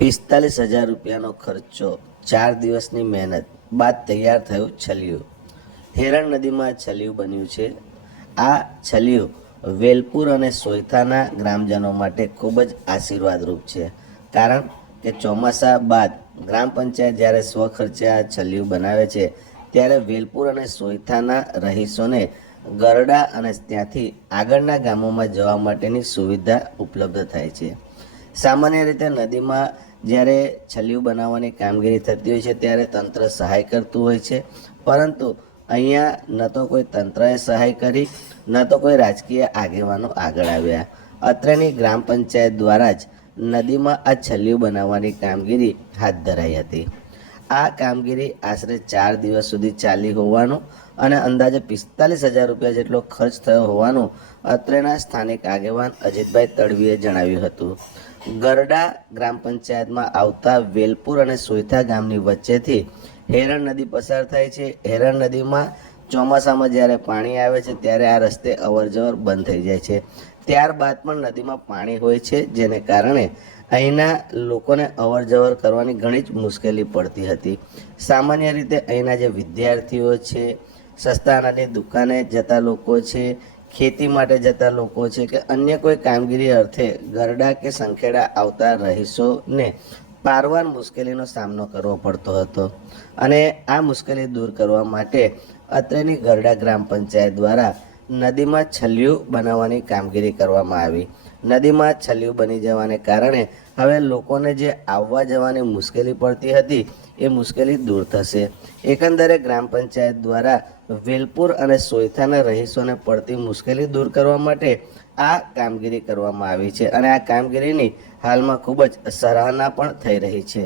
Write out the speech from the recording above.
₹45,000નો ખર્ચો, 4 દિવસની મહેનત બાદ તૈયાર થયું છલિયું. હેરણ નદીમાં છલિયું બન્યું છે. આ છલિયું વેલપુર અને સોયથાના ગ્રામજનો માટે ખૂબ જ આશીર્વાદરૂપ છે, કારણ કે ચોમાસા બાદ ગ્રામ પંચાયત જ્યારે સ્વખર્ચે આ છલિયું બનાવે છે ત્યારે વેલપુર અને સોયથાના રહીશોને ગરડા અને ત્યાંથી આગળના ગામોમાં જવા માટેની સુવિધા ઉપલબ્ધ થાય છે. સામાન્ય રીતે નદીમાં જ્યારે છલિયું બનાવવાની કામગીરી થતી હોય છે ત્યારે તંત્ર સહાય કરતું હોય છે, પરંતુ અહીંયા ન તો કોઈ તંત્રએ સહાય કરી, ન તો કોઈ રાજકીય આગેવાનો આગળ આવ્યા. અત્રેની ગ્રામ પંચાયત દ્વારા જ નદીમાં આ છલિયું બનાવવાની કામગીરી હાથ ધરાઈ હતી. આ કામગીરી આશરે 4 દિવસ સુધી ચાલી હોવાનું અને અંદાજે ₹45,000 જેટલો ખર્ચ થયો હોવાનું અત્રેના સ્થાનિક આગેવાન અજીતભાઈ તડવીએ જણાવ્યું હતું. ગરડા ગ્રામ પંચાયતમાં આવતા વેલપુર અને સોયથા ગામની વચ્ચેથી હેરણ નદી પસાર થાય છે. હેરણ નદીમાં ચોમાસામાં જ્યારે પાણી આવે છે ત્યારે આ રસ્તે અવરજવર બંધ થઈ જાય છે. ત્યારબાદ પણ નદીમાં પાણી હોય છે, જેને કારણે અહીંના લોકોને અવરજવર કરવાની ઘણી જ મુશ્કેલી પડતી હતી. સામાન્ય રીતે અહીંના જે વિદ્યાર્થીઓ છે, સસ્તા અનાજની દુકાને જતા લોકો છે, ખેતી માટે જતા લોકો છે કે અન્ય કોઈ કામગીરી અર્થે ગરડા કે સંખેડા આવતા રહીશોને પારવાર મુશ્કેલીનો સામનો કરવો પડતો હતો. અને આ મુશ્કેલી દૂર કરવા માટે અત્રેની ગરડા ગ્રામ પંચાયત દ્વારા નદીમાં છલિયું બનાવવાની કામગીરી કરવામાં આવી. નદીમાં છલિયું બની જવાને કારણે હવે લોકોને જે આવવા જવાની મુશ્કેલી પડતી હતી એ મુશ્કેલી દૂર થશે. એકંદરે ગ્રામ પંચાયત દ્વારા વેલપુર અને સોયથાના રહીશોને પડતી મુશ્કેલી દૂર કરવા માટે આ કામગીરી કરવામાં આવી છે અને આ કામગીરીની હાલમાં ખૂબ જ સરાહના પણ થઈ રહી છે.